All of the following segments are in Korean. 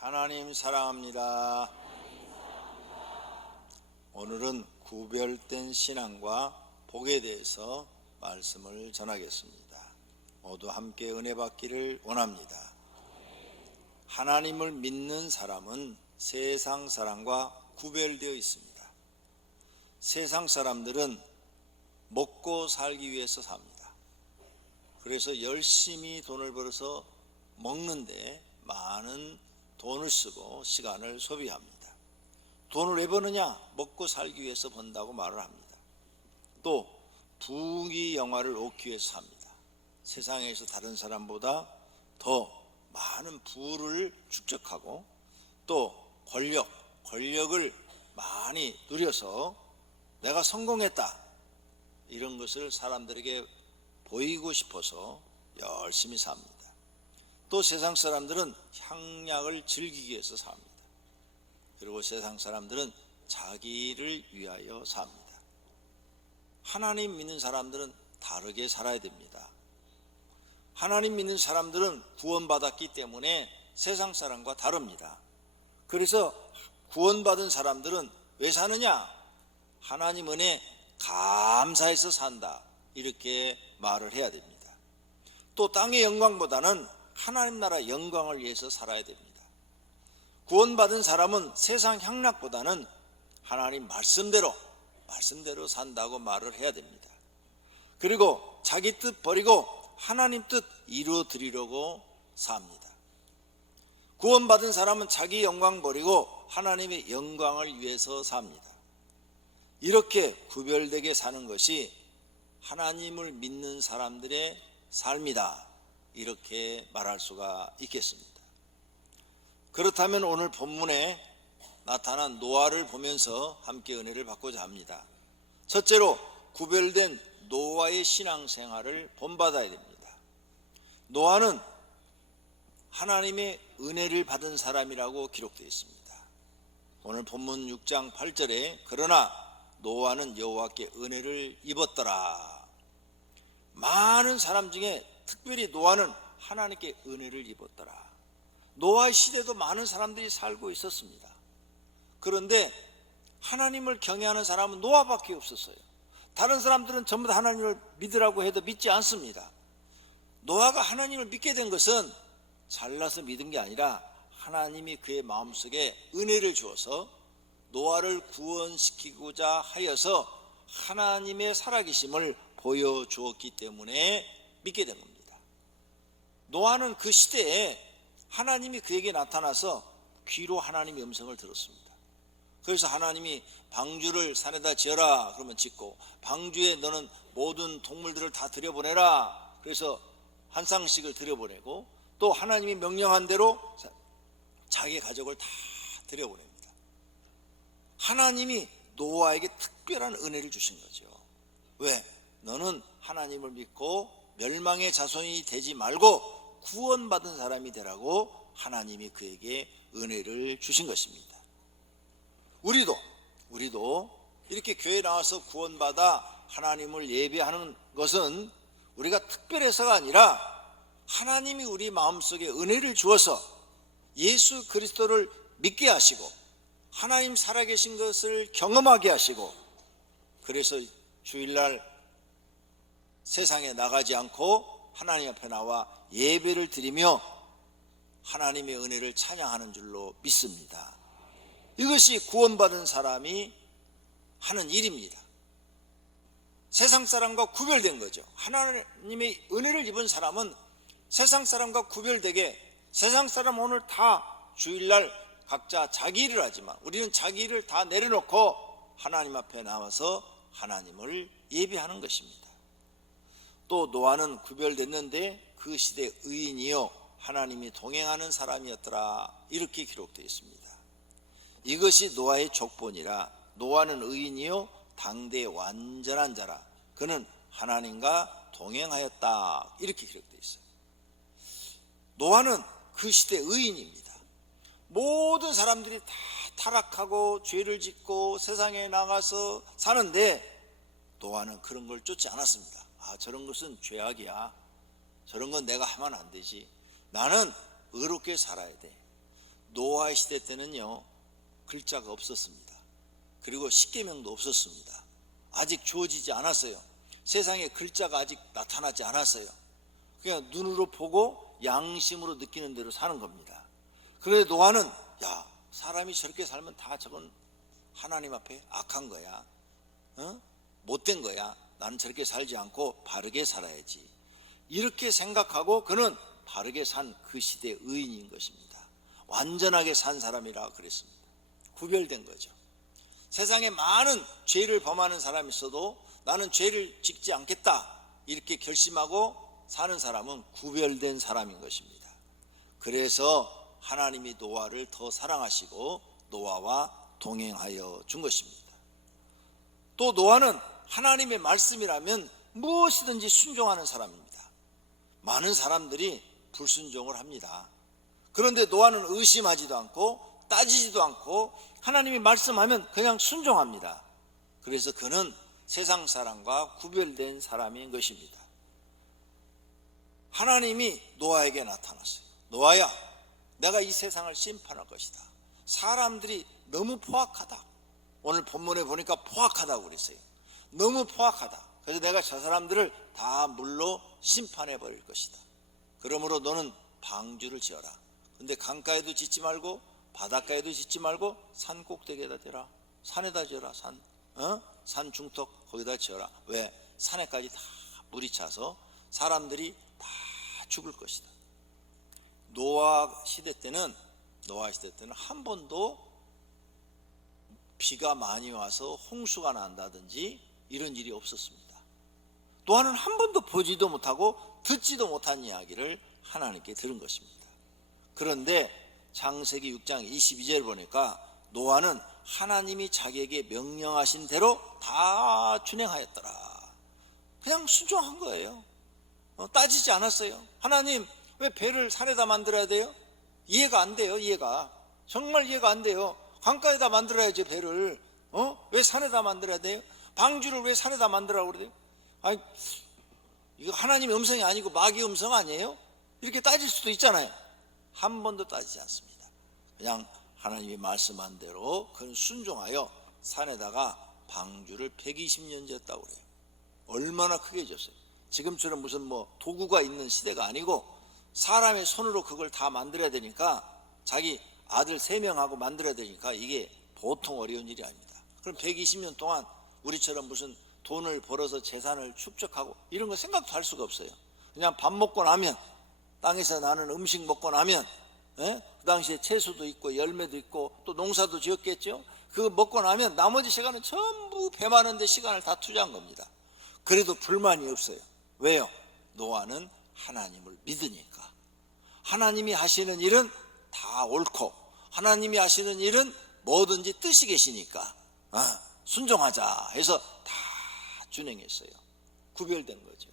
하나님 사랑합니다. 오늘은 구별된 신앙과 복에 대해서 말씀을 전하겠습니다. 모두 함께 은혜 받기를 원합니다. 하나님을 믿는 사람은 세상 사람과 구별되어 있습니다. 세상 사람들은 먹고 살기 위해서 삽니다. 그래서 열심히 돈을 벌어서 먹는데 많은 돈을 쓰고 시간을 소비합니다. 돈을 왜 버느냐? 먹고 살기 위해서 번다고 말을 합니다. 또 부귀 영화를 얻기 위해서 삽니다. 세상에서 다른 사람보다 더 많은 부를 축적하고 또 권력을 많이 누려서 내가 성공했다, 이런 것을 사람들에게 보이고 싶어서 열심히 삽니다. 또 세상 사람들은 향락을 즐기기 위해서 삽니다. 그리고 세상 사람들은 자기를 위하여 삽니다. 하나님 믿는 사람들은 다르게 살아야 됩니다. 하나님 믿는 사람들은 구원받았기 때문에 세상 사람과 다릅니다. 그래서 구원받은 사람들은 왜 사느냐? 하나님 은혜 감사해서 산다, 이렇게 말을 해야 됩니다. 또 땅의 영광보다는 하나님 나라 영광을 위해서 살아야 됩니다. 구원받은 사람은 세상 향락보다는 하나님 말씀대로 산다고 말을 해야 됩니다. 그리고 자기 뜻 버리고 하나님 뜻 이루어 드리려고 삽니다. 구원받은 사람은 자기 영광 버리고 하나님의 영광을 위해서 삽니다. 이렇게 구별되게 사는 것이 하나님을 믿는 사람들의 삶이다, 이렇게 말할 수가 있겠습니다. 그렇다면 오늘 본문에 나타난 노아를 보면서 함께 은혜를 받고자 합니다. 첫째로 구별된 노아의 신앙생활을 본받아야 됩니다. 노아는 하나님의 은혜를 받은 사람이라고 기록되어 있습니다. 오늘 본문 6장 8절에 그러나 노아는 여호와께 은혜를 입었더라. 많은 사람 중에 특별히 노아는 하나님께 은혜를 입었더라. 노아의 시대도 많은 사람들이 살고 있었습니다. 그런데 하나님을 경외하는 사람은 노아밖에 없었어요. 다른 사람들은 전부 다 하나님을 믿으라고 해도 믿지 않습니다. 노아가 하나님을 믿게 된 것은 잘나서 믿은 게 아니라 하나님이 그의 마음속에 은혜를 주어서 노아를 구원시키고자 하여서 하나님의 살아계심을 보여주었기 때문에 믿게 된 겁니다. 노아는 그 시대에 하나님이 그에게 나타나서 귀로 하나님의 음성을 들었습니다. 그래서 하나님이 방주를 산에다 지어라 그러면 짓고, 방주에 너는 모든 동물들을 다 들여보내라, 그래서 한 쌍씩을 들여보내고, 또 하나님이 명령한 대로 자기 가족을 다 들여보냅니다. 하나님이 노아에게 특별한 은혜를 주신 거죠. 왜? 너는 하나님을 믿고 멸망의 자손이 되지 말고 구원받은 사람이 되라고 하나님이 그에게 은혜를 주신 것입니다. 우리도 이렇게 교회에 나와서 구원받아 하나님을 예배하는 것은 우리가 특별해서가 아니라 하나님이 우리 마음속에 은혜를 주어서 예수 그리스도를 믿게 하시고 하나님 살아계신 것을 경험하게 하시고, 그래서 주일날 세상에 나가지 않고 하나님 앞에 나와 예배를 드리며 하나님의 은혜를 찬양하는 줄로 믿습니다. 이것이 구원받은 사람이 하는 일입니다. 세상 사람과 구별된 거죠. 하나님의 은혜를 입은 사람은 세상 사람과 구별되게, 세상 사람 오늘 다 주일날 각자 자기 일을 하지만 우리는 자기 일을 다 내려놓고 하나님 앞에 나와서 하나님을 예배하는 것입니다. 또 노아는 구별됐는데 그 시대 의인이요 하나님이 동행하는 사람이었더라, 이렇게 기록되어 있습니다. 이것이 노아의 족본이라 노아는 의인이요 당대의 완전한 자라 그는 하나님과 동행하였다, 이렇게 기록되어 있어요. 노아는 그 시대 의인입니다. 모든 사람들이 다 타락하고 죄를 짓고 세상에 나가서 사는데 노아는 그런 걸 쫓지 않았습니다. 저런 것은 죄악이야, 저런 건 내가 하면 안 되지, 나는 의롭게 살아야 돼. 노아의 시대 때는요, 글자가 없었습니다. 그리고 십계명도 없었습니다. 아직 주어지지 않았어요. 세상에 글자가 아직 나타나지 않았어요. 그냥 눈으로 보고 양심으로 느끼는 대로 사는 겁니다. 그런데 노아는 야, 사람이 저렇게 살면 다 저건 하나님 앞에 악한 거야, 못된 거야. 나는 저렇게 살지 않고 바르게 살아야지, 이렇게 생각하고 그는 바르게 산 그 시대의 의인인 것입니다. 완전하게 산 사람이라 그랬습니다. 구별된 거죠. 세상에 많은 죄를 범하는 사람이 있어도 나는 죄를 짓지 않겠다 이렇게 결심하고 사는 사람은 구별된 사람인 것입니다. 그래서 하나님이 노아를 더 사랑하시고 노아와 동행하여 준 것입니다. 또 노아는 하나님의 말씀이라면 무엇이든지 순종하는 사람입니다. 많은 사람들이 불순종을 합니다. 그런데 노아는 의심하지도 않고 따지지도 않고 하나님이 말씀하면 그냥 순종합니다. 그래서 그는 세상 사람과 구별된 사람인 것입니다. 하나님이 노아에게 나타났어요. 노아야, 내가 이 세상을 심판할 것이다. 사람들이 너무 포악하다. 오늘 본문에 보니까 포악하다고 그랬어요. 너무 포악하다. 그래서 내가 저 사람들을 다 물로 심판해 버릴 것이다. 그러므로 너는 방주를 지어라. 근데 강가에도 짓지 말고 바닷가에도 짓지 말고 산 꼭대기에다 지어라. 산에다 지어라. 산 중턱 거기다 지어라. 왜? 산에까지 다 물이 차서 사람들이 다 죽을 것이다. 노아 시대 때는 한 번도 비가 많이 와서 홍수가 난다든지 이런 일이 없었습니다. 노아는 한 번도 보지도 못하고 듣지도 못한 이야기를 하나님께 들은 것입니다. 그런데 창세기 6장 22절 보니까 노아는 하나님이 자기에게 명령하신 대로 다 준행하였더라. 그냥 순종한 거예요. 따지지 않았어요. 하나님, 왜 배를 산에다 만들어야 돼요? 이해가 안 돼요. 정말 이해가 안 돼요. 강가에다 만들어야지 배를. 왜 산에다 만들어야 돼요? 방주를 왜 산에다 만들라고 그래요? 아니, 이거 하나님의 음성이 아니고 마귀의 음성 아니에요? 이렇게 따질 수도 있잖아요. 한 번도 따지지 않습니다. 그냥 하나님이 말씀한 대로 그는 순종하여 산에다가 방주를 120년 지었다고 그래요. 얼마나 크게 지었어요. 지금처럼 무슨 도구가 있는 시대가 아니고 사람의 손으로 그걸 다 만들어야 되니까, 자기 아들 3명하고 만들어야 되니까 이게 보통 어려운 일이 아닙니다. 그럼 120년 동안 우리처럼 무슨 돈을 벌어서 재산을 축적하고 이런 거 생각도 할 수가 없어요. 그냥 밥 먹고 나면, 땅에서 나는 음식 먹고 나면, 그 당시에 채소도 있고 열매도 있고 또 농사도 지었겠죠. 그거 먹고 나면 나머지 시간은 전부 배 많은데 시간을 다 투자한 겁니다. 그래도 불만이 없어요. 왜요? 노아는 하나님을 믿으니까. 하나님이 하시는 일은 다 옳고 하나님이 하시는 일은 뭐든지 뜻이 계시니까 순종하자 해서 다 준행했어요. 구별된 거죠.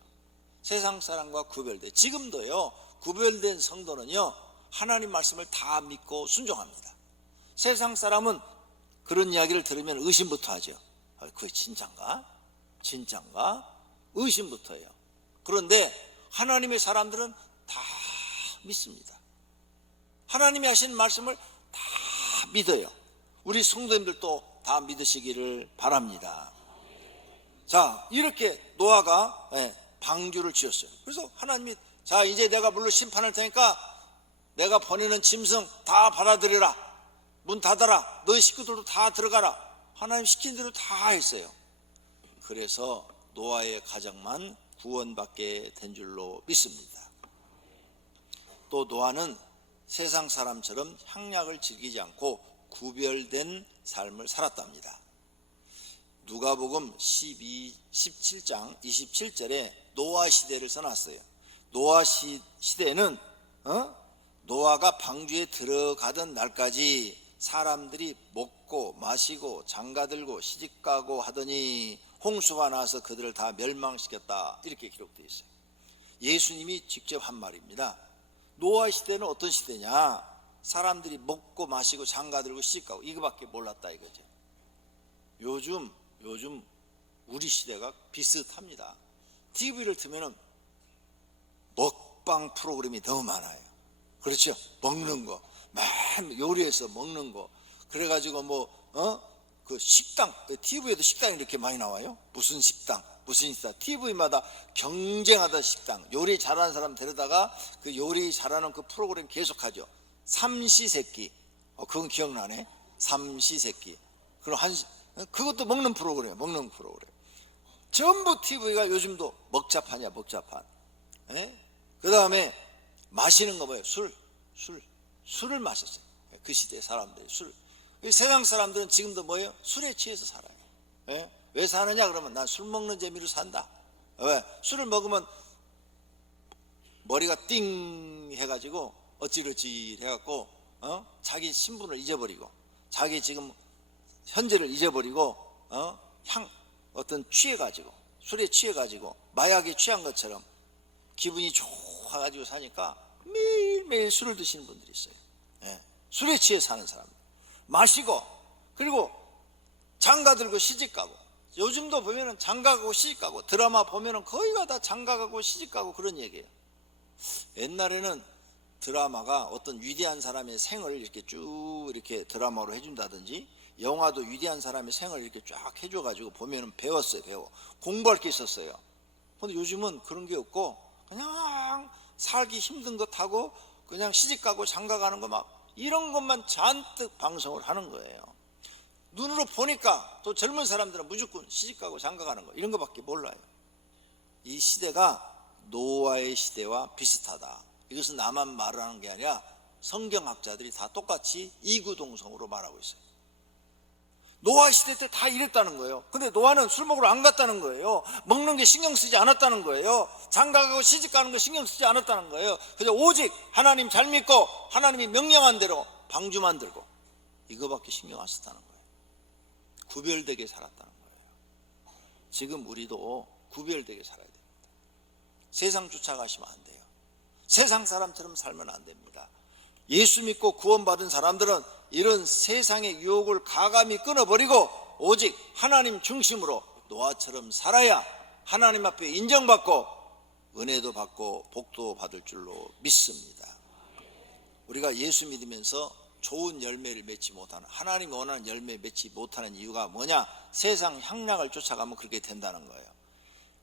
세상 사람과 구별돼. 지금도요, 구별된 성도는요, 하나님 말씀을 다 믿고 순종합니다. 세상 사람은 그런 이야기를 들으면 의심부터 하죠. 그게 진짠가? 의심부터 해요. 그런데 하나님의 사람들은 다 믿습니다. 하나님이 하신 말씀을 다 믿어요. 우리 성도님들도 다 믿으시기를 바랍니다. 자, 이렇게 노아가 방주를 지었어요. 그래서 하나님이, 자, 이제 내가 물로 심판할 테니까 내가 보내는 짐승 다 받아들여라. 문 닫아라. 너희 식구들도 다 들어가라. 하나님 시킨 대로 다 했어요. 그래서 노아의 가정만 구원받게 된 줄로 믿습니다. 또 노아는 세상 사람처럼 향락을 즐기지 않고 구별된 삶을 살았답니다. 누가복음 17장 27절에 노아 시대를 써놨어요. 노아 시대는 노아가 방주에 들어가던 날까지 사람들이 먹고 마시고 장가들고 시집가고 하더니 홍수가 나서 그들을 다 멸망시켰다, 이렇게 기록되어 있어요. 예수님이 직접 한 말입니다. 노아 시대는 어떤 시대냐? 사람들이 먹고 마시고 장가들고 시집가고 이거밖에 몰랐다 이거죠. 요즘 우리 시대가 비슷합니다. TV를 틀면은 먹방 프로그램이 너무 많아요. 그렇죠? 먹는 거, 맨 요리해서 먹는 거. 그래가지고 그 식당, TV에도 식당이 이렇게 많이 나와요. 무슨 식당, 무슨 식당. TV마다 경쟁하다 식당. 요리 잘하는 사람 데려다가 그 요리 잘하는 그 프로그램 계속하죠. 삼시세끼. 그건 기억나네. 삼시세끼. 그럼 그것도 먹는 프로그램, 먹는 프로그램. 전부 TV가 요즘도 먹자판이야, 먹자판. 그 다음에 마시는 거 뭐예요? 술을 마셨어요. 그 시대 사람들이 술. 세상 사람들은 지금도 뭐예요? 술에 취해서 살아요. 왜 사느냐 그러면 난 술 먹는 재미로 산다. 왜? 술을 먹으면 머리가 띵 해가지고 어찌러찌 해갖고 자기 신분을 잊어버리고 자기 지금 현재를 잊어버리고 어떤 취해가지고 술에 취해가지고 마약에 취한 것처럼 기분이 좋아가지고 사니까 매일매일 술을 드시는 분들이 있어요. 술에 취해 사는 사람들. 마시고 그리고 장가 들고 시집 가고, 요즘도 보면은 장가 가고 시집 가고, 드라마 보면은 거의가 다 장가 가고 시집 가고 그런 얘기예요. 옛날에는 드라마가 어떤 위대한 사람의 생을 이렇게 쭉 이렇게 드라마로 해준다든지, 영화도 위대한 사람의 생을 이렇게 쫙 해줘가지고 보면은 배웠어요. 공부할 게 있었어요. 근데 요즘은 그런 게 없고 그냥 살기 힘든 것 하고 그냥 시집 가고 장가 가는 거 막 이런 것만 잔뜩 방송을 하는 거예요. 눈으로 보니까 또 젊은 사람들은 무조건 시집 가고 장가 가는 거 이런 거밖에 몰라요. 이 시대가 노아의 시대와 비슷하다. 이것은 나만 말하는 게 아니라 성경학자들이 다 똑같이 이구동성으로 말하고 있어요. 노아 시대 때 다 이랬다는 거예요. 근데 노아는 술 먹으러 안 갔다는 거예요. 먹는 게 신경 쓰지 않았다는 거예요. 장가 가고 시집 가는 거 신경 쓰지 않았다는 거예요. 그래서 오직 하나님 잘 믿고 하나님이 명령한 대로 방주 만들고 이거밖에 신경 안 썼다는 거예요. 구별되게 살았다는 거예요. 지금 우리도 구별되게 살아야 됩니다. 세상 쫓아가시면 안 돼요. 세상 사람처럼 살면 안 됩니다. 예수 믿고 구원받은 사람들은 이런 세상의 유혹을 가감히 끊어버리고 오직 하나님 중심으로 노아처럼 살아야 하나님 앞에 인정받고 은혜도 받고 복도 받을 줄로 믿습니다. 우리가 예수 믿으면서 좋은 열매를 맺지 못하는, 하나님이 원하는 열매 맺지 못하는 이유가 뭐냐? 세상 향락을 쫓아가면 그렇게 된다는 거예요.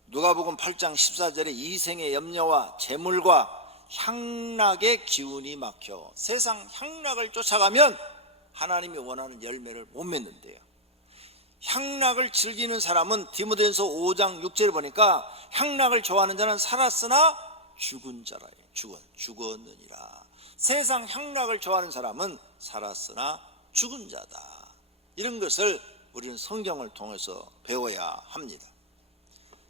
누가복음 8장 14절에 이생의 염려와 재물과 향락의 기운이 막혀 세상 향락을 쫓아가면 하나님이 원하는 열매를 못 맺는데요. 향락을 즐기는 사람은 디모데전서 5장 6절에 보니까 향락을 좋아하는 자는 살았으나 죽은 자라. 죽었느니라. 세상 향락을 좋아하는 사람은 살았으나 죽은 자다. 이런 것을 우리는 성경을 통해서 배워야 합니다.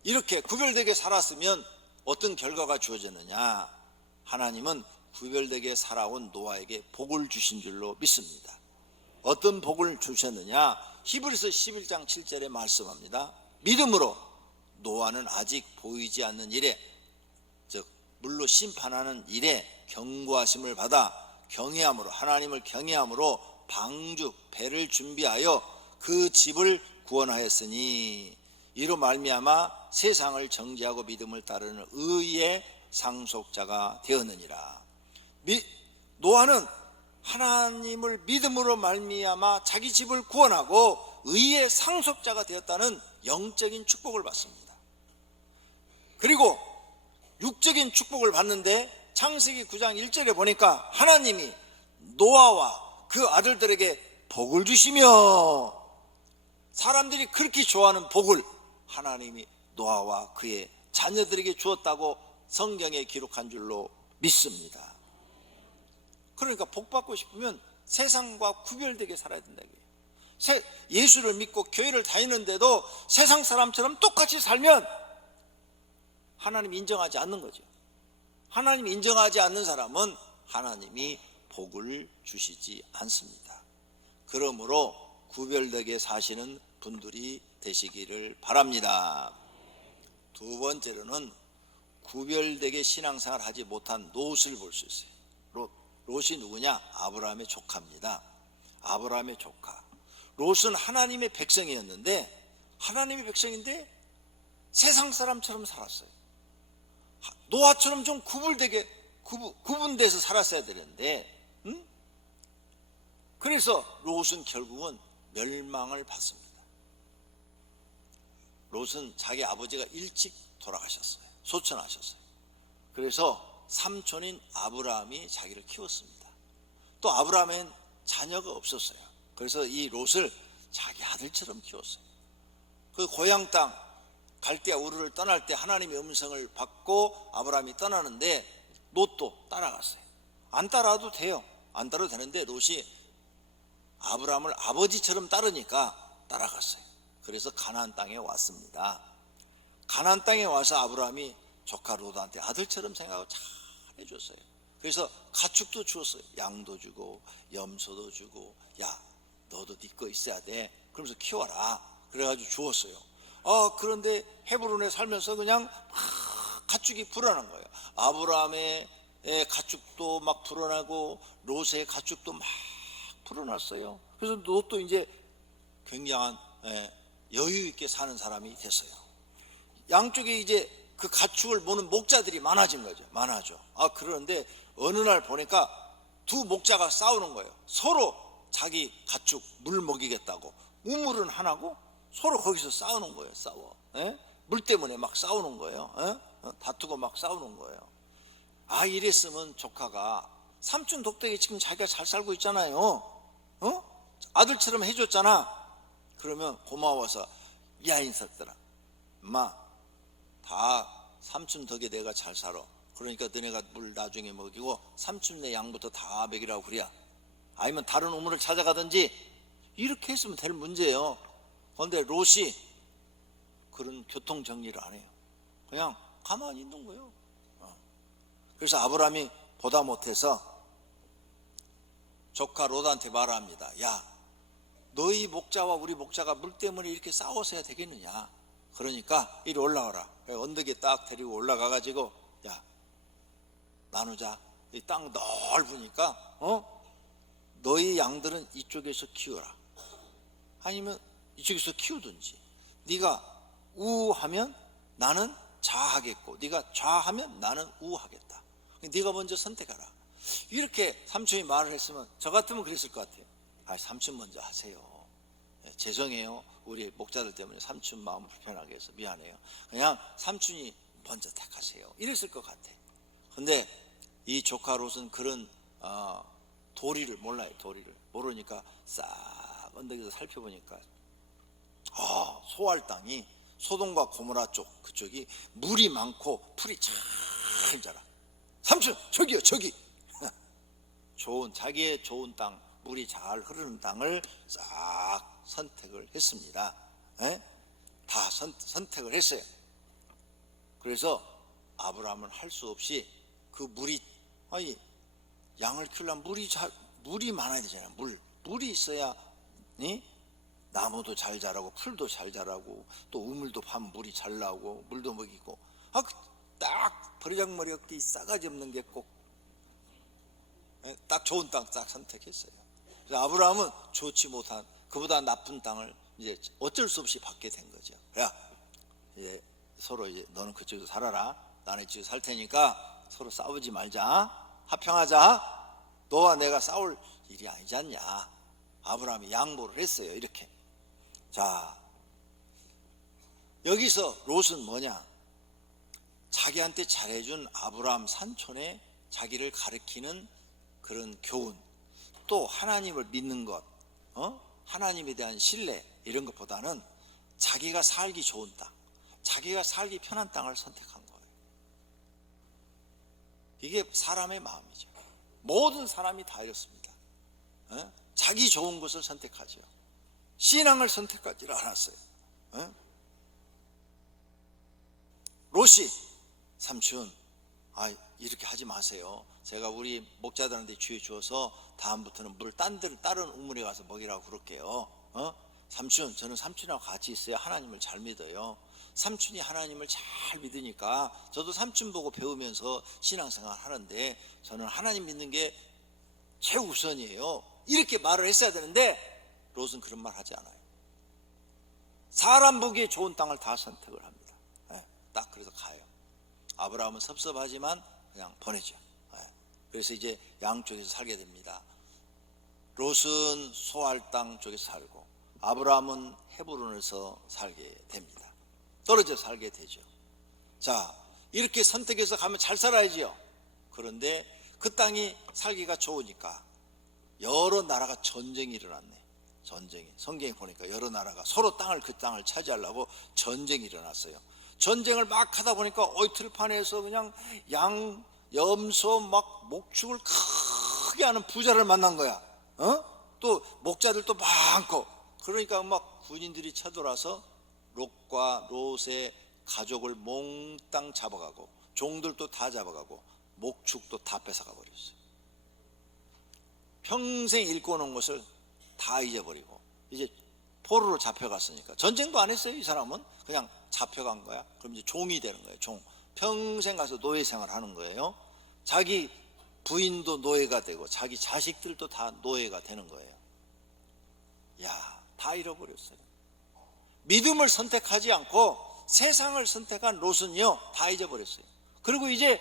이렇게 구별되게 살았으면 어떤 결과가 주어졌느냐? 하나님은 구별되게 살아온 노아에게 복을 주신 줄로 믿습니다. 어떤 복을 주셨느냐? 히브리서 11장 7절에 말씀합니다. 믿음으로 노아는 아직 보이지 않는 일에, 즉 물로 심판하는 일에 경고하심을 받아 경외함으로, 하나님을 경외함으로 방주 배를 준비하여 그 집을 구원하였으니 이로 말미암아 세상을 정죄하고 믿음을 따르는 의의 상속자가 되었느니라. 노아는 하나님을 믿음으로 말미암아 자기 집을 구원하고 의의 상속자가 되었다는 영적인 축복을 받습니다. 그리고 육적인 축복을 받는데 창세기 9장 1절에 보니까 하나님이 노아와 그 아들들에게 복을 주시며, 사람들이 그렇게 좋아하는 복을 하나님이 노아와 그의 자녀들에게 주었다고 성경에 기록한 줄로 믿습니다. 그러니까 복 받고 싶으면 세상과 구별되게 살아야 된다고요. 예수를 믿고 교회를 다니는데도 세상 사람처럼 똑같이 살면 하나님 인정하지 않는 거죠. 하나님 인정하지 않는 사람은 하나님이 복을 주시지 않습니다. 그러므로 구별되게 사시는 분들이 되시기를 바랍니다. 두 번째로는 구별되게 신앙생활을 하지 못한 롯을 볼 수 있어요. 롯이 누구냐? 아브라함의 조카입니다. 아브라함의 조카. 롯은 하나님의 백성이었는데, 하나님의 백성인데 세상 사람처럼 살았어요. 노아처럼 좀 구분돼서 살았어야 되는데, 그래서 롯은 결국은 멸망을 받습니다. 롯은 자기 아버지가 일찍 돌아가셨어요. 소천하셨어요. 그래서 삼촌인 아브라함이 자기를 키웠습니다. 또 아브라함엔 자녀가 없었어요. 그래서 이 롯을 자기 아들처럼 키웠어요. 그 고향 땅 갈대아 우르를 떠날 때 하나님의 음성을 받고 아브라함이 떠나는데 롯도 따라갔어요. 안 따라도 돼요. 안 따라도 되는데 롯이 아브라함을 아버지처럼 따르니까 따라갔어요. 그래서 가나안 땅에 왔습니다. 가나안 땅에 와서 아브라함이 조카 롯한테 아들처럼 생각하고 잘 해줬어요. 그래서 가축도 주었어요. 양도 주고 염소도 주고, 야 너도 네 거 있어야 돼. 그러면서 키워라. 그래가지고 주었어요. 그런데 헤브론에 살면서 그냥 막 가축이 불어난 거예요. 아브라함의 가축도 막 불어나고 롯의 가축도 막 불어났어요. 그래서 롯도 이제 굉장한 여유 있게 사는 사람이 됐어요. 양쪽에 이제 그 가축을 모는 목자들이 많아진 거죠. 많아져. 그런데 어느 날 보니까 두 목자가 싸우는 거예요. 서로 자기 가축 물 먹이겠다고. 우물은 하나고 서로 거기서 싸우는 거예요. 싸워. 물 때문에 막 싸우는 거예요. 다투고 막 싸우는 거예요. 이랬으면 조카가 삼촌 덕택에 지금 자기가 잘 살고 있잖아요. 아들처럼 해줬잖아. 그러면 고마워서, 야 인석들아, 엄마 다 삼촌 덕에 내가 잘 살아. 그러니까 너네가 물 나중에 먹이고 삼촌네 양부터 다 먹이라고 그래야. 아니면 다른 우물을 찾아가든지 이렇게 했으면 될 문제예요. 그런데 롯이 그런 교통 정리를 안 해요. 그냥 가만히 있는 거예요. 그래서 아브라함이 보다 못해서 조카 롯한테 말합니다. 야, 너희 목자와 우리 목자가 물 때문에 이렇게 싸워서야 되겠느냐. 그러니까 이리 올라와라. 언덕에 딱 데리고 올라가가지고, 야 나누자. 이 땅 넓으니까 너희 양들은 이쪽에서 키워라. 아니면 이쪽에서 키우든지. 네가 우하면 나는 좌하겠고 네가 좌하면 나는 우하겠다. 네가 먼저 선택하라. 이렇게 삼촌이 말을 했으면 저 같으면 그랬을 것 같아요. 삼촌 먼저 하세요. 죄송해요. 우리 목자들 때문에 삼촌 마음 불편하게 해서 미안해요. 그냥 삼촌이 먼저 택하세요. 이랬을 것 같아. 근데 이 조카 롯은 그런 도리를 몰라요. 도리를 모르니까 싹 언덕에서 살펴보니까 소알 땅이 소돔과 고모라 쪽 그쪽이 물이 많고 풀이 참 자라. 삼촌 저기요 저기. 자기의 좋은 땅, 물이 잘 흐르는 땅을 싹 선택을 했습니다. 다 선택을 했어요. 그래서 아브라함은 할 수 없이 그 물이 양을 키우려면 물이 많아야 되잖아요. 물이 있어야 나무도 잘 자라고 풀도 잘 자라고 또 우물도 파면 물이 잘 나오고 물도 먹이고. 딱 버리장머리 없기 싸가지 없는 게 꼭 딱 좋은 땅 딱 선택했어요. 그래서 아브라함은 좋지 못한 그보다 나쁜 땅을 이제 어쩔 수 없이 받게 된 거죠. 야, 이제 서로 이제 너는 그쪽에서 살아라. 나는 이쪽에서 살 테니까 서로 싸우지 말자. 화평하자. 너와 내가 싸울 일이 아니지 않냐. 아브라함이 양보를 했어요. 이렇게. 자, 여기서 롯은 뭐냐? 자기한테 잘해준 아브라함 산촌에 자기를 가리키는 그런 교훈, 또 하나님을 믿는 것, 하나님에 대한 신뢰 이런 것보다는 자기가 살기 좋은 땅, 자기가 살기 편한 땅을 선택한 거예요. 이게 사람의 마음이죠. 모든 사람이 다 이렇습니다. 자기 좋은 것을 선택하죠. 신앙을 선택하지 않았어요. 롯이 삼촌 이렇게 하지 마세요. 제가 우리 목자들한테 주의 주어서 다음부터는 물을 다른 우물에 가서 먹이라고 그럴게요. 삼촌, 저는 삼촌하고 같이 있어야 하나님을 잘 믿어요. 삼촌이 하나님을 잘 믿으니까 저도 삼촌 보고 배우면서 신앙생활 하는데 저는 하나님 믿는 게 최우선이에요. 이렇게 말을 했어야 되는데 롯은 그런 말 하지 않아요. 사람 보기에 좋은 땅을 다 선택을 합니다. 딱 그래서 가요. 아브라함은 섭섭하지만 그냥 보내죠. 그래서 이제 양쪽에서 살게 됩니다. 롯은 소알 땅 쪽에 살고 아브라함은 헤브론에서 살게 됩니다. 떨어져 살게 되죠. 자, 이렇게 선택해서 가면 잘 살아야지요. 그런데 그 땅이 살기가 좋으니까 여러 나라가 전쟁이 일어났네. 전쟁이, 성경에 보니까 여러 나라가 서로 그 땅을 차지하려고 전쟁이 일어났어요. 전쟁을 막 하다 보니까 오이틀판에서 그냥 양, 염소, 막 목축을 크게 하는 부자를 만난 거야. 또 목자들도 많고, 그러니까 막 군인들이 쳐들어와서 롯과 롯의 가족을 몽땅 잡아가고 종들도 다 잡아가고 목축도 다 뺏어가 버렸어요. 평생 일궈 놓은 것을 다 잊어버리고 이제 포로로 잡혀갔으니까 전쟁도 안 했어요. 이 사람은 그냥 잡혀간 거야. 그럼 이제 종이 되는 거예요. 종. 평생 가서 노예 생활하는 거예요. 자기 부인도 노예가 되고 자기 자식들도 다 노예가 되는 거예요. 야, 다 잃어버렸어요. 믿음을 선택하지 않고 세상을 선택한 롯은요, 다 잊어버렸어요. 그리고 이제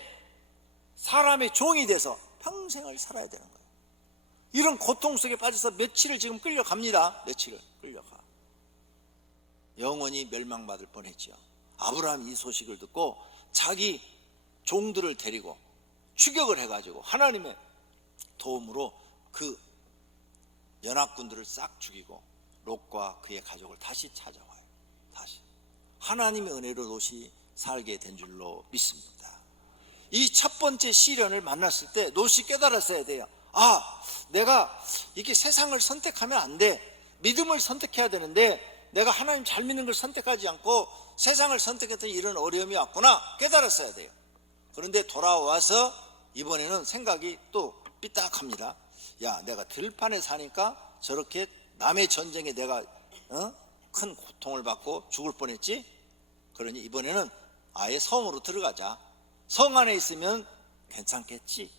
사람의 종이 돼서 평생을 살아야 되는 거예요. 이런 고통 속에 빠져서 며칠을 지금 끌려갑니다. 며칠을 끌려가. 영원히 멸망받을 뻔했죠. 아브라함이 이 소식을 듣고 자기 종들을 데리고 추격을 해가지고 하나님의 도움으로 그 연합군들을 싹 죽이고 롯과 그의 가족을 다시 찾아와요. 다시 하나님의 은혜로 롯이 살게 된 줄로 믿습니다. 이 첫 번째 시련을 만났을 때 롯이 깨달았어야 돼요. 아, 내가 이렇게 세상을 선택하면 안 돼. 믿음을 선택해야 되는데 내가 하나님 잘 믿는 걸 선택하지 않고 세상을 선택했더니 이런 어려움이 왔구나 깨달았어야 돼요. 그런데 돌아와서 이번에는 생각이 또 삐딱합니다. 야, 내가 들판에 사니까 저렇게 남의 전쟁에 내가 큰 고통을 받고 죽을 뻔했지. 그러니 이번에는 아예 성으로 들어가자. 성 안에 있으면 괜찮겠지.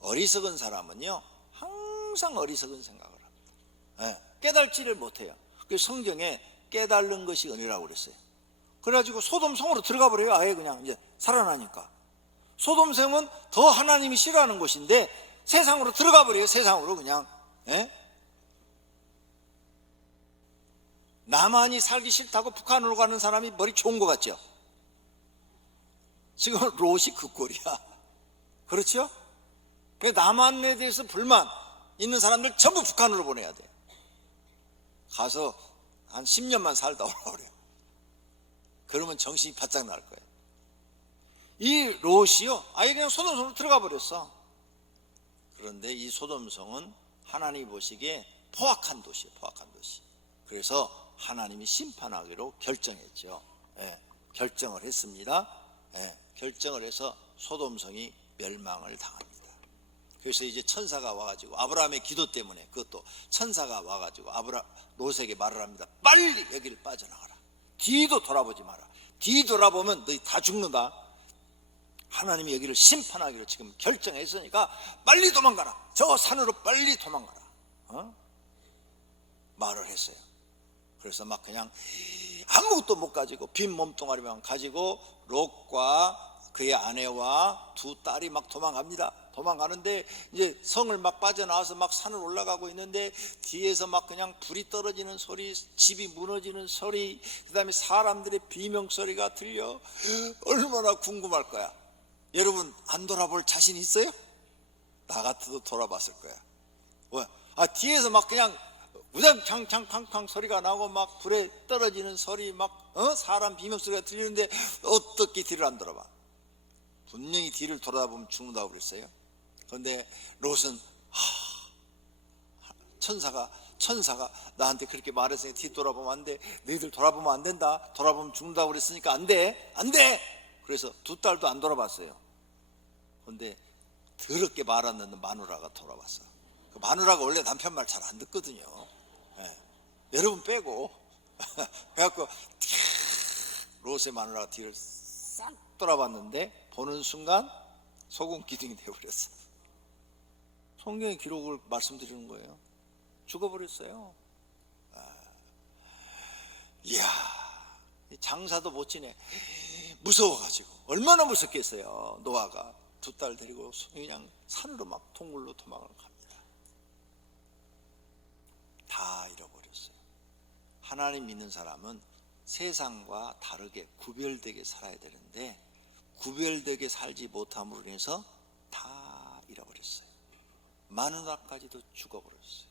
어리석은 사람은요 항상 어리석은 생각을 합니다. 깨달지를 못해요. 그래서 성경에 깨달는 것이 은혜라고 그랬어요. 그래가지고 소돔 성으로 들어가 버려요. 아예 그냥 이제 살아나니까. 소돔 성은 더 하나님이 싫어하는 곳인데 세상으로 들어가 버려요. 세상으로 그냥. 남한이 살기 싫다고 북한으로 가는 사람이 머리 좋은 것 같죠? 지금 롯이 그 꼴이야. 그렇죠? 남한에 대해서 불만 있는 사람들 전부 북한으로 보내야 돼. 가서 한 10년만 살다 오라 그래요. 그러면 정신이 바짝 날 거예요. 이 롯이요 아예 그냥 소돔성으로 들어가 버렸어. 그런데 이 소돔성은 하나님이 보시기에 포악한 도시예요. 포악한 도시. 그래서 하나님이 심판하기로 결정했죠. 결정을 했습니다. 결정을 해서 소돔성이 멸망을 당합니다. 그래서 이제 천사가 와가지고 아브라함의 기도 때문에 그것도 천사가 와가지고 롯에게 말을 합니다. 빨리 여기를 빠져나가라. 뒤도 돌아보지 마라. 뒤 돌아보면 너희 다 죽는다. 하나님이 여기를 심판하기로 지금 결정했으니까 빨리 도망가라. 저 산으로 빨리 도망가라. 말을 했어요. 그래서 막 그냥 아무것도 못 가지고 빈 몸뚱아리만 가지고 롯과 그의 아내와 두 딸이 막 도망갑니다. 도망가는데 이제 성을 막 빠져나와서 막 산을 올라가고 있는데 뒤에서 막 그냥 불이 떨어지는 소리, 집이 무너지는 소리, 그 다음에 사람들의 비명소리가 들려. 얼마나 궁금할 거야. 여러분 안 돌아볼 자신 있어요? 나 같아도 돌아봤을 거야. 왜? 뒤에서 막 그냥 우당탕탕탕탕 소리가 나고 막 불에 떨어지는 소리 막 사람 비명소리가 들리는데 어떻게 뒤를 안 돌아봐? 분명히 뒤를 돌아보면 죽는다고 그랬어요. 그런데 롯은 천사가 나한테 그렇게 말했으니 뒤 돌아보면 안 돼. 너희들 돌아보면 안 된다. 돌아보면 죽는다고 그랬으니까 안 돼. 안 돼. 그래서 두 딸도 안 돌아봤어요. 그런데 더럽게 말 안 듣는 마누라가 돌아봤어. 그 마누라가 원래 남편 말 잘 안 듣거든요. 여러분 빼고. 그래갖고 롯의 마누라가 뒤를 싹 돌아봤는데 보는 순간 소금 기둥이 되어버렸어. 성경의 기록을 말씀드리는 거예요. 죽어버렸어요. 이야, 장사도 못 지내. 무서워가지고 얼마나 무섭겠어요. 노아가 두 딸 데리고 그냥 산으로 막 동굴로 도망을 갑니다. 하나님 믿는 사람은 세상과 다르게 구별되게 살아야 되는데 구별되게 살지 못함으로 인해서 다 잃어버렸어요. 마누라까지도 죽어버렸어요.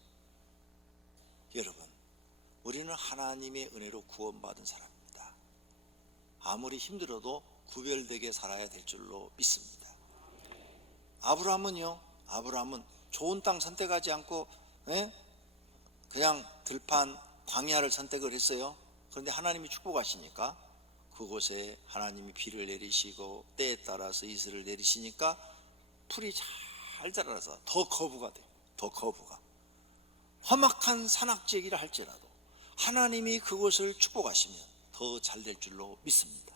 여러분, 우리는 하나님의 은혜로 구원받은 사람입니다. 아무리 힘들어도 구별되게 살아야 될 줄로 믿습니다. 아브라함은 좋은 땅 선택하지 않고 그냥 들판 광야를 선택을 했어요. 그런데 하나님이 축복하시니까 그곳에 하나님이 비를 내리시고 때에 따라서 이슬을 내리시니까 풀이 잘 자라서 더 거부가 돼요. 더 거부가. 험악한 산악지기라 할지라도 하나님이 그곳을 축복하시면 더 잘 될 줄로 믿습니다.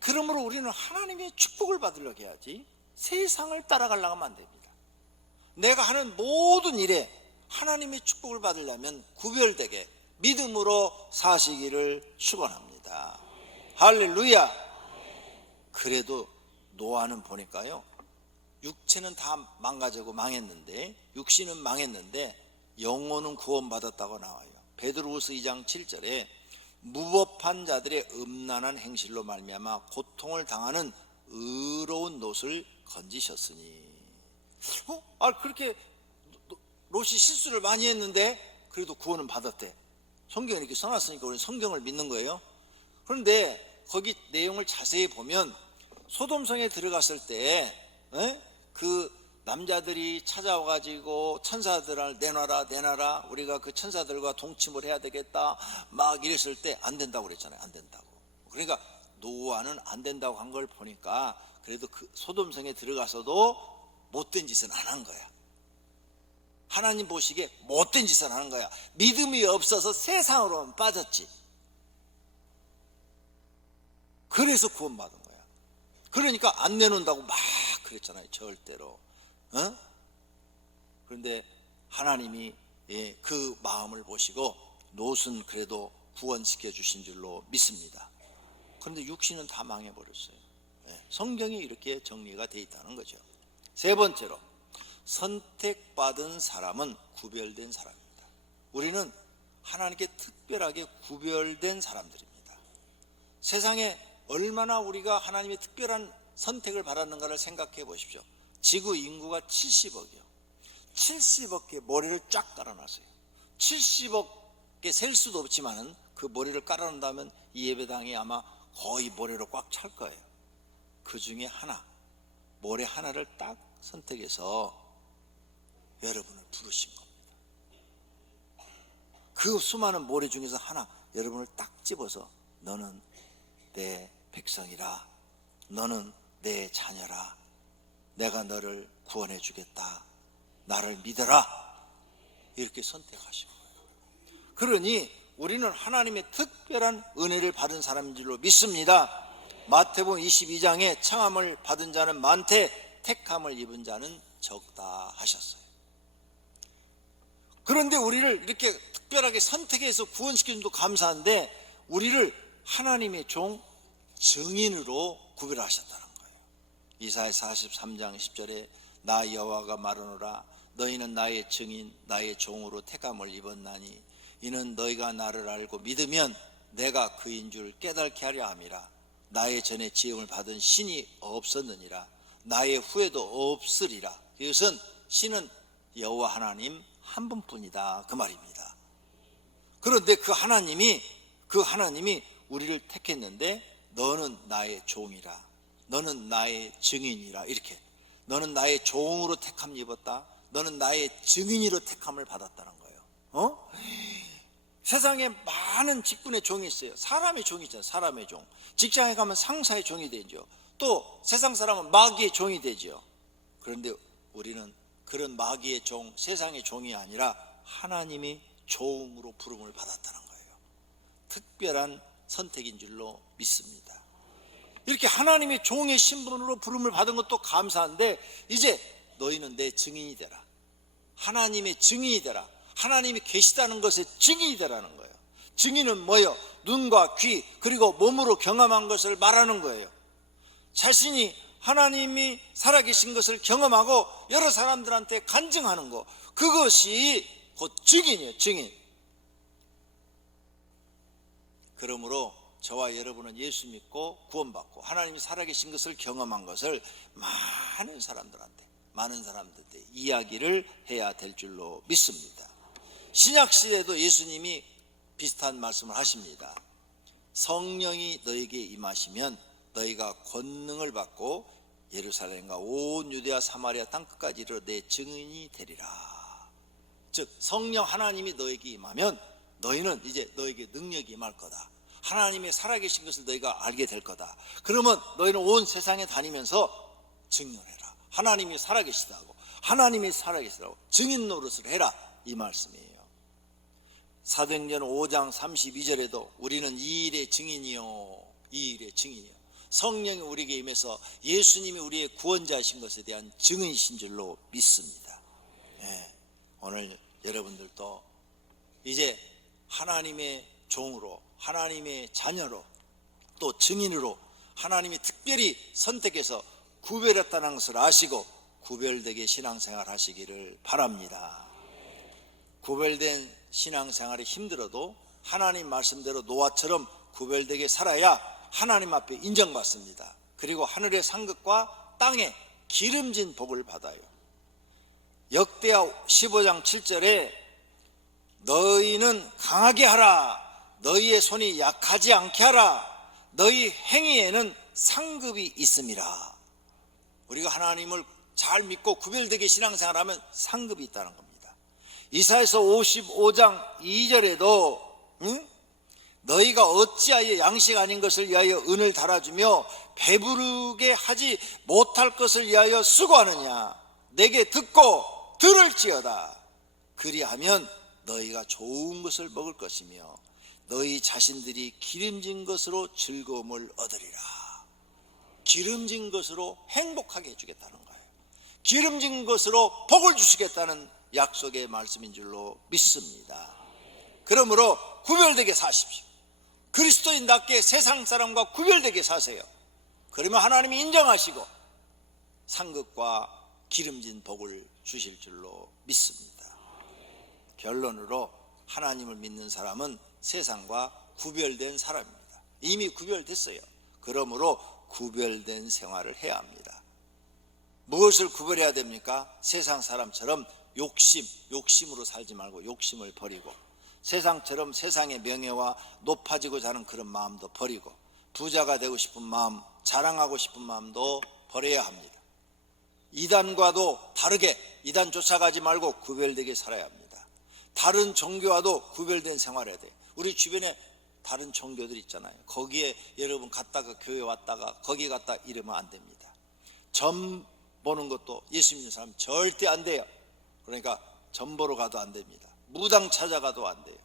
그러므로 우리는 하나님의 축복을 받으려고 해야지 세상을 따라가려고 하면 안 됩니다. 내가 하는 모든 일에 하나님의 축복을 받으려면 구별되게 믿음으로 사시기를 축원합니다. 할렐루야. 그래도 노아는 보니까요, 육체는 다 망가지고 망했는데, 육신은 망했는데 영혼은 구원받았다고 나와요. 베드로후서 2장 7절에 무법한 자들의 음란한 행실로 말미암아 고통을 당하는 의로운 롯을 건지셨으니. 그렇게 롯이 실수를 많이 했는데 그래도 구원은 받았대. 성경에 이렇게 써놨으니까 우리는 성경을 믿는 거예요. 그런데 거기 내용을 자세히 보면 소돔성에 들어갔을 때 그 남자들이 찾아와가지고 천사들을 내놔라 우리가 그 천사들과 동침을 해야 되겠다 막 이랬을 때 안 된다고 그랬잖아요. 안 된다고. 그러니까 노아는 안 된다고 한 걸 보니까 그래도 그 소돔성에 들어가서도 못된 짓은 안 한 거야. 하나님 보시기에 못된 짓을 하는 거야. 믿음이 없어서 세상으로만 빠졌지. 그래서 구원받은 거야. 그러니까 안 내놓는다고 막 그랬잖아요. 절대로. 그런데 하나님이 그 마음을 보시고 롯은 그래도 구원시켜 주신 줄로 믿습니다. 그런데 육신은 다 망해버렸어요. 성경이 이렇게 정리가 되어 있다는 거죠. 세 번째로, 선택받은 사람은 구별된 사람입니다. 우리는 하나님께 특별하게 구별된 사람들입니다. 세상에 얼마나 우리가 하나님의 특별한 선택을 받았는가를 생각해 보십시오. 지구 인구가 70억이요. 70억의 모래를 쫙 깔아놨어요. 70억에 셀 수도 없지만은 그 모래를 깔아놓는다면 이 예배당이 아마 거의 모래로 꽉 찰 거예요. 그 중에 하나, 모래 하나를 딱 선택해서 여러분을 부르신 겁니다. 그 수많은 모래 중에서 하나, 여러분을 딱 집어서 너는 내 백성이라, 너는 내 자녀라, 내가 너를 구원해 주겠다, 나를 믿어라, 이렇게 선택하신 거예요. 그러니 우리는 하나님의 특별한 은혜를 받은 사람인 줄로 믿습니다. 마태복음 22장에 청함을 받은 자는 많되 택함을 입은 자는 적다 하셨어요. 그런데 우리를 이렇게 특별하게 선택해서 구원시키는 것도 감사한데 우리를 하나님의 종, 증인으로 구별하셨다는 거예요. 이사야 43장 10절에 나 여호와가 말하노라 너희는 나의 증인 나의 종으로 택함을 입었나니 이는 너희가 나를 알고 믿으면 내가 그인 줄 깨닫게 하려 함이라. 나의 전에 지음을 받은 신이 없었느니라. 나의 후에도 없으리라. 이것은 신은 여호와 하나님 한 분뿐이다 그 말입니다. 그런데 그 하나님이 우리를 택했는데 너는 나의 종이라, 너는 나의 증인이라, 이렇게 너는 나의 종으로 택함을 입었다, 너는 나의 증인으로 택함을 받았다는 거예요. 세상에 많은 직분의 종이 있어요. 사람의 종이 있잖아요. 사람의 종. 직장에 가면 상사의 종이 되죠. 또 세상 사람은 마귀의 종이 되죠. 그런데 우리는 그런 마귀의 종, 세상의 종이 아니라 하나님이 종으로 부름을 받았다는 거예요. 특별한 선택인 줄로 믿습니다. 이렇게 하나님의 종의 신분으로 부름을 받은 것도 감사한데 이제 너희는 내 증인이 되라. 하나님의 증인이 되라. 하나님이 계시다는 것의 증인이 되라는 거예요. 증인은 뭐예요? 눈과 귀 그리고 몸으로 경험한 것을 말하는 거예요. 자신이 하나님이 살아계신 것을 경험하고 여러 사람들한테 간증하는 것, 그것이 곧 증인이에요. 증인. 그러므로 저와 여러분은 예수 믿고 구원받고 하나님이 살아계신 것을 경험한 것을 많은 사람들한테 이야기를 해야 될 줄로 믿습니다. 신약시대에도 예수님이 비슷한 말씀을 하십니다. 성령이 너에게 임하시면 너희가 권능을 받고 예루살렘과 온 유대와 사마리아 땅끝까지 이르러 내 증인이 되리라. 즉 성령 하나님이 너에게 임하면 너희는 이제 너에게 능력이 임할 거다. 하나님의 살아계신 것을 너희가 알게 될 거다. 그러면 너희는 온 세상에 다니면서 증언해라. 하나님이 살아계시다고, 하나님이 살아계시다고 증인 노릇을 해라, 이 말씀이에요. 사도행전 5장 32절에도 우리는 이 일의 증인이요, 이 일의 증인이요, 성령이 우리에게 임해서 예수님이 우리의 구원자이신 것에 대한 증인이신 줄로 믿습니다. 오늘 여러분들도 이제 하나님의 종으로, 하나님의 자녀로, 또 증인으로 하나님이 특별히 선택해서 구별했다는 것을 아시고 구별되게 신앙생활 하시기를 바랍니다. 구별된 신앙생활이 힘들어도 하나님 말씀대로 노아처럼 구별되게 살아야 하나님 앞에 인정받습니다. 그리고 하늘의 상급과 땅의 기름진 복을 받아요. 역대하 15장 7절에 너희는 강하게 하라, 너희의 손이 약하지 않게 하라, 너희 행위에는 상급이 있음이라. 우리가 하나님을 잘 믿고 구별되게 신앙생활하면 상급이 있다는 겁니다. 이사야서 55장 2절에도 너희가 어찌하여 양식 아닌 것을 위하여 은을 달아주며 배부르게 하지 못할 것을 위하여 수고하느냐. 내게 듣고 들을지어다. 그리하면 너희가 좋은 것을 먹을 것이며 너희 자신들이 기름진 것으로 즐거움을 얻으리라. 기름진 것으로 행복하게 해주겠다는 거예요. 기름진 것으로 복을 주시겠다는 약속의 말씀인 줄로 믿습니다. 그러므로 구별되게 사십시오. 그리스도인답게 세상 사람과 구별되게 사세요. 그러면 하나님이 인정하시고 상급과 기름진 복을 주실 줄로 믿습니다. 결론으로 하나님을 믿는 사람은 세상과 구별된 사람입니다. 이미 구별됐어요. 그러므로 구별된 생활을 해야 합니다. 무엇을 구별해야 됩니까? 세상 사람처럼 욕심으로 살지 말고 욕심을 버리고, 세상처럼 세상의 명예와 높아지고자 하는 그런 마음도 버리고, 부자가 되고 싶은 마음, 자랑하고 싶은 마음도 버려야 합니다. 이단과도 다르게 이단 쫓아가지 말고 구별되게 살아야 합니다. 다른 종교와도 구별된 생활을 해야 돼요. 우리 주변에 다른 종교들 있잖아요. 거기에 여러분 갔다가 교회 왔다가 거기 갔다 이러면 안 됩니다. 점 보는 것도 예수 믿는 사람 절대 안 돼요. 그러니까 점 보러 가도 안 됩니다. 무당 찾아가도 안 돼요.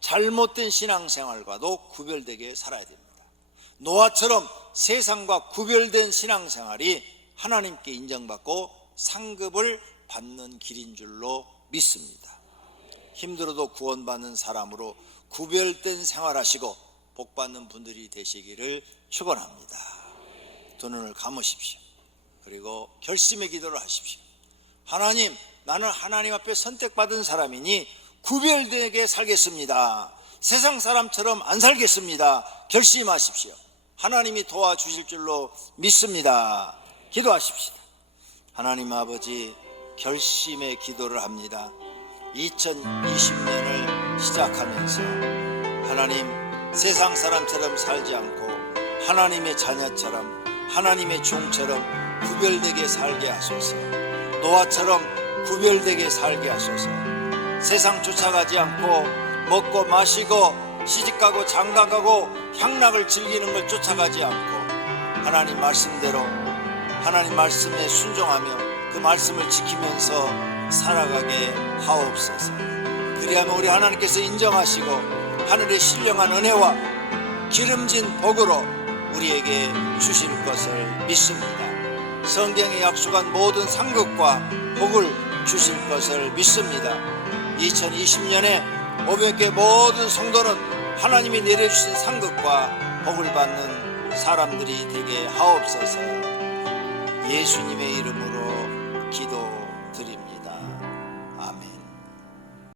잘못된 신앙생활과도 구별되게 살아야 됩니다. 노아처럼 세상과 구별된 신앙생활이 하나님께 인정받고 상급을 받는 길인 줄로 믿습니다. 힘들어도 구원받는 사람으로 구별된 생활하시고 복받는 분들이 되시기를 축원합니다. 두 눈을 감으십시오. 그리고 결심의 기도를 하십시오. 하나님, 나는 하나님 앞에 선택받은 사람이니 구별되게 살겠습니다. 세상 사람처럼 안 살겠습니다. 결심하십시오. 하나님이 도와주실 줄로 믿습니다. 기도하십시다. 하나님 아버지, 결심의 기도를 합니다. 2020년을 시작하면서 하나님, 세상 사람처럼 살지 않고 하나님의 자녀처럼, 하나님의 종처럼 구별되게 살게 하소서. 노아처럼 구별되게 살게 하소서. 세상 쫓아가지 않고 먹고 마시고 시집가고 장가가고 향락을 즐기는 걸 쫓아가지 않고 하나님 말씀대로, 하나님 말씀에 순종하며 그 말씀을 지키면서 살아가게 하옵소서. 그리하면 우리 하나님께서 인정하시고 하늘의 신령한 은혜와 기름진 복으로 우리에게 주실 것을 믿습니다. 성경에 약속한 모든 상급과 복을 주실 것을 믿습니다. 2020년에 500개 모든 성도는 하나님이 내려주신 상급과 복을 받는 사람들이 되게 하옵소서. 예수님의 이름으로 기도